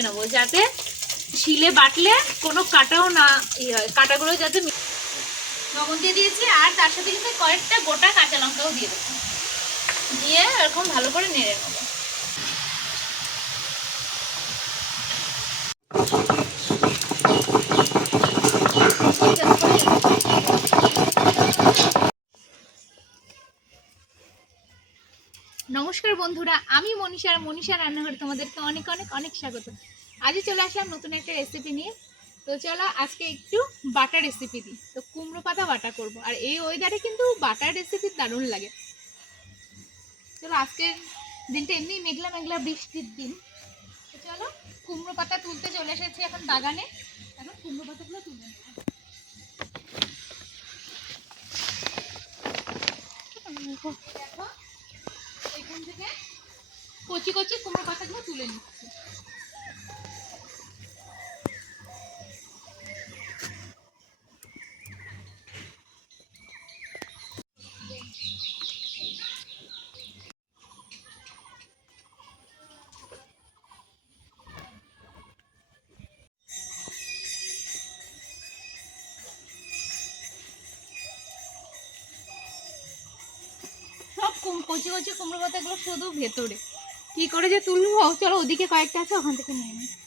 ভেজে নেব, যাতে শিলে বাটলে কোনো কাটাও না ইয়ে হয়, কাটাগুলো যাতে লবণ দিয়ে দিয়েছি, আর তার সাথে কিন্তু কয়েকটা গোটা কাঁচা লঙ্কাও দিয়ে দেবো। দিয়ে এরকম ভালো করে নেড়ে নেব। বন্ধুরা, আমি মনীষা আর মনীষা রান্নাঘরে তোমাদেরকে অনেক অনেক অনেক স্বাগত। আজই চলে আসলাম নতুন একটা রেসিপি নিয়ে। তো চলো আজকে একটু বাটার রেসিপি দিই। তো কুমড়ো পাতা বাটা করব। আর এই ওয়েদারে কিন্তু বাটার রেসিপি দারুণ লাগে। চলো আজকের দিনটা এমনি মেঘলা মেঘলা বৃষ্টির দিন। তো চলো কুমড়ো পাতা তুলতে চলে এসেছি এখন বাগানে। এখন কুমড়ো পাতাগুলো তুলে নেব। থেকে কচি কচি কুমড়ো পাতাগুলো তুলে নিচ্ছি। কচি কচি কুমড়ো পাতাগুলো শুধু ভেতরে। কি করে যে তুলবো? চলো ওদিকে কয়েকটা আছে, ওখান থেকে নিয়ে নিই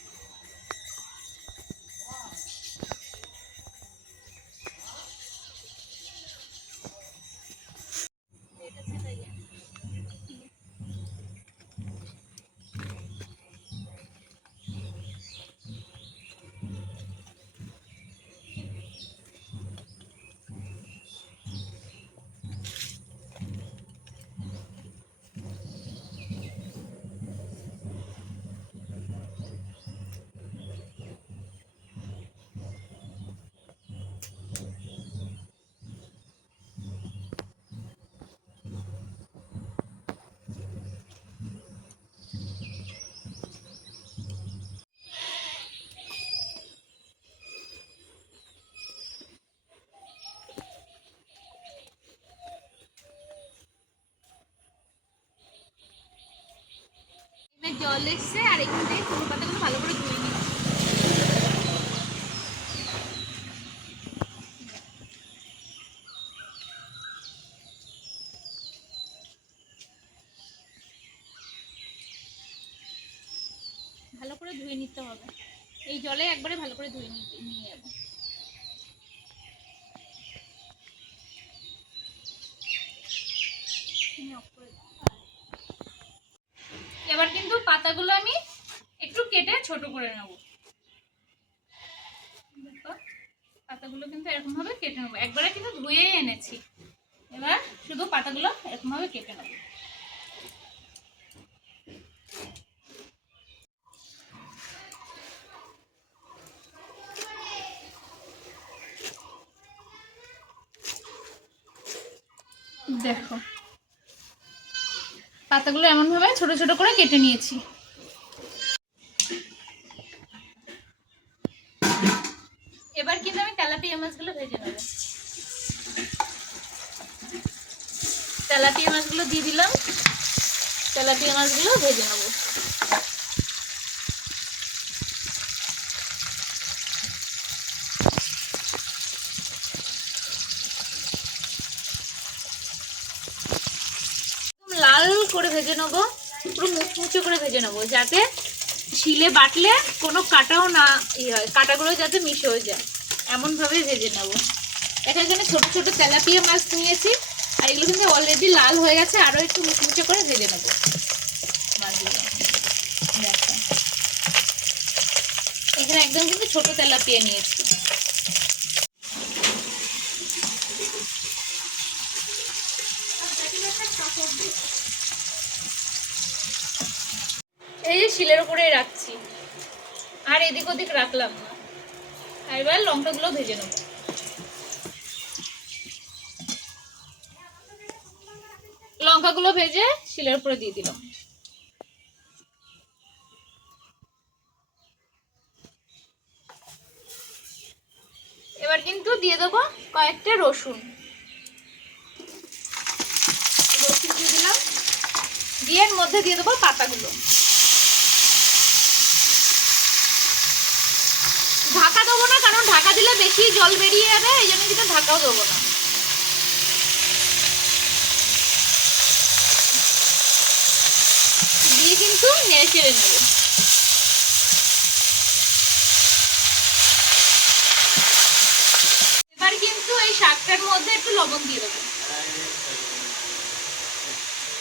জল এসছে আর এখান থেকে কুমড়ো পাতাগুলো ভালো করে ধুয়ে নিচ্ছি। ভালো করে ধুয়ে নিতে হবে। এই জলে একবারে ভালো করে ধুয়ে নিয়ে যাব তুমি off করে দাও। এবার কিন্তু পাতাগুলো আমি একটু কেটে ছোট করে নেব। পাতাগুলো কিন্তু এরকম ভাবে কেটে নেব। একবারে কিন্তু ধুয়ে এনেছি। এবার শুধু পাতাগুলো এরকম ভাবে কেটে নেব। দেখো পাতাগুলো এমনভাবে ছোট ছোট করে কেটে নিয়েছি। এবার কিন্তু আমি তেলাপিয়া মাছগুলো ভেজে নেব। তেলাপিয়া মাছগুলো দিয়ে দিলাম। তেলাপিয়া মাছগুলো ভেজে নেব একদম লাল করে ভেজে নেব। পুরো মুচমুচে করে ভেজে নেব, যাতে শিলে বাটলে কোনো কাটাও না ই হয়, কাটাগুলো যাতে মিশে হয়ে যায়। এমনভাবে ভেজে নেব। এখানে এখানে ছোটো ছোটো তেলাপিয়া মাছ নিয়েছি, আর এগুলো কিন্তু অলরেডি লাল হয়ে গেছে, আরও একটু মুচমুচে করে ভেজে নেব। এখানে একদম কিন্তু ছোটো তেলাপিয়া নিয়েছি। শিলের উপরে রাখছি। আর এদিক ওদিক রাখলাম না। এবার লঙ্কাগুলো ভেজে নেব। লঙ্কাগুলো ভেজে শিলের উপরে দিয়ে দিলাম। এবার কিন্তু দিয়ে দেবো কয়েকটা রসুন। রসুন দিয়ে দিলাম। দিয়ে মধ্যে দিয়ে দেবো পাতাগুলো। দেবো না, কারণ ঢাকা দিলে বেশি জল বেরিয়ে যাবে, এই জন্য কিন্তু ঢাকাও দেবো না। দিয়ে কিন্তু নেড়ে কিন্তু এই মধ্যে একটু লবণ দিয়ে দেবো।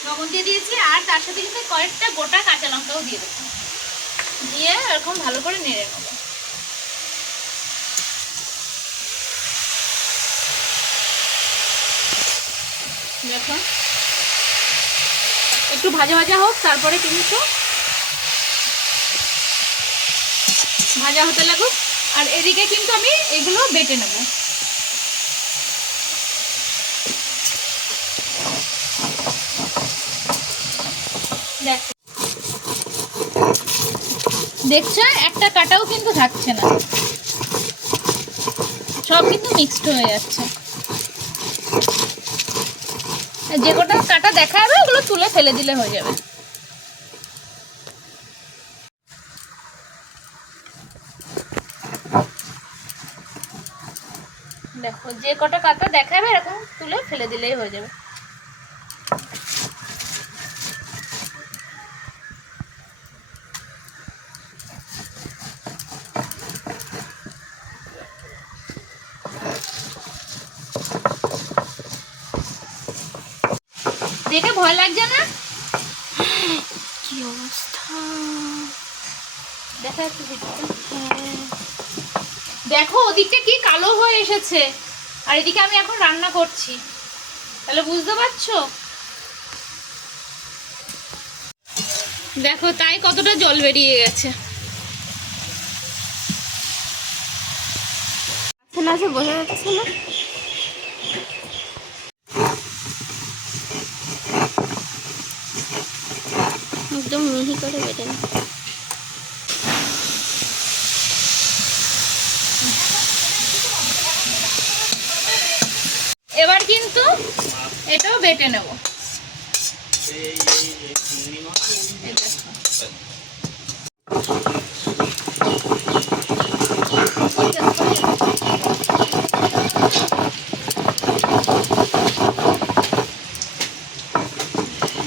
লবণ দিয়ে দিয়েছি, আর তার সাথে কিন্তু কয়েকটা গোটা কাঁচা লঙ্কাও দিয়ে দেবো। দিয়ে এরকম ভালো করে নেড়ে নেব। দেখো একটু ভাজা ভাজা হোক, তারপরে কিন্তু ভাজা হতে লাগুক। আর এদিকে কিন্তু আমি এগুলো বেটে নেব। দেখো। দেখছ? একটা কাটাও কিন্তু থাকছে না। সব কিন্তু মিক্সড হয়ে যাচ্ছে। যে কটা কাটা দেখা যাবে ওগুলো তুলে ফেলে দিলে হয়ে যাবে। দেখো, যে কটা কাটা দেখাবে, এরকম তুলে ফেলে দিলেই হয়ে যাবে। দেখে ভয় লাগছে না? কি অবস্থা? দেখা যাচ্ছে ভিডিওটা দেখো ওদিকটা কি কালো হয়ে এসেছে। আর এদিকে আমি এখন রান্না করছি। তাহলে বুঝতে পারছ? দেখো তাই কতটা জল বেরিয়ে গেছে। আছে না যাচ্ছে না একদম মিহি করে বেটে না এবার কিন্তু এটাও বেটে নেব এই দেখো।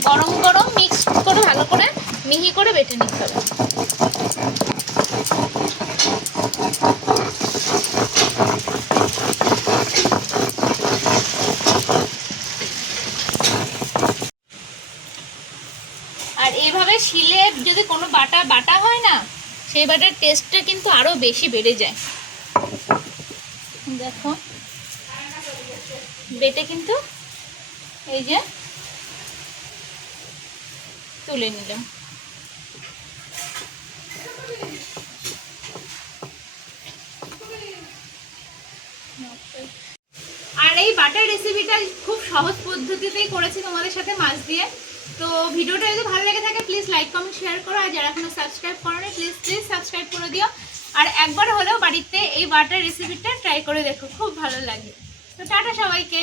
গরম গরম মিক্স করে ভালো করে বেটে নিতে হবে আর এভাবে শিলে যদি কোনো বাটা বাটা হয় না, সেই বাটার টেস্টটা কিন্তু আরও বেশি বেড়ে যায়। দেখো, বেটে কিন্তু এই যে তুলে নিলাম আর এই বাটার রেসিপিটা খুব সহজ পদ্ধতিতেই করেছি তোমাদের সাথে মাছ দিয়ে। তো ভিডিওটা যদি ভালো লেগে থাকে প্লিজ লাইক কমেন্ট শেয়ার করো। আর যারা এখনও সাবস্ক্রাইব করো না প্লিজ প্লিজ সাবস্ক্রাইব করে দিও। আর একবার হলেও বাড়িতে এই বাটার রেসিপিটা ট্রাই করে দেখো, খুব ভালো লাগে। তো টাটা সবাইকে।